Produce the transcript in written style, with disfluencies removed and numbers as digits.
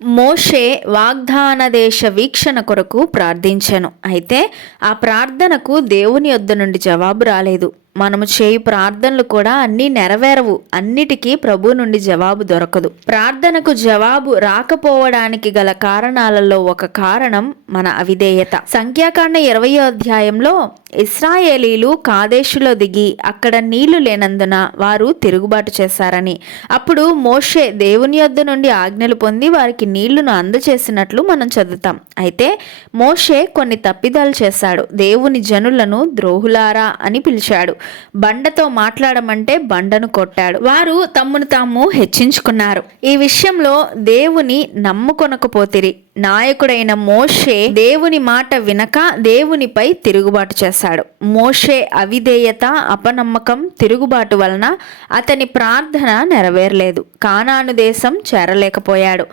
మోషే వాగ్దాన దేశ వీక్షణ కొరకు ప్రార్థించెను. అయితే ఆ ప్రార్థనకు దేవుని యొద్ద నుండి జవాబు రాలేదు. మనము చేయు ప్రార్థనలు కూడా అన్నీ నెరవేరవు. అన్నిటికీ ప్రభు నుండి జవాబు దొరకదు. ప్రార్థనకు జవాబు రాకపోవడానికి గల కారణాలలో ఒక కారణం మన అవిధేయత. సంఖ్యాకాండ 20వ అధ్యాయంలో ఇశ్రాయేలీలు కాదేశులో దిగి అక్కడ నీళ్లు లేనందున వారు తిరుగుబాటు చేశారని, అప్పుడు మోషే దేవుని యొద్ద నుండి ఆజ్ఞలు పొంది వారికి నీళ్లను అందచేసినట్లు మనం చదువుతాం. అయితే మోషే కొన్ని తప్పిదాలు చేశాడు. దేవుని జనులను ద్రోహులారా అని పిలిచాడు. బండతో మాట్లాడమంటే బండను కొట్టాడు. వారు తమ్మును తాము హెచ్చించుకున్నారు. ఈ విషయంలో దేవుని నమ్ముకొనకపోతిరి. నాయకుడైన మోషే దేవుని మాట వినక దేవునిపై తిరుగుబాటు చేశాడు. మోషే అవిధేయత, అపనమ్మకం, తిరుగుబాటు వలన అతని ప్రార్థన నెరవేరలేదు. కానాను దేశం చేరలేకపోయాడు.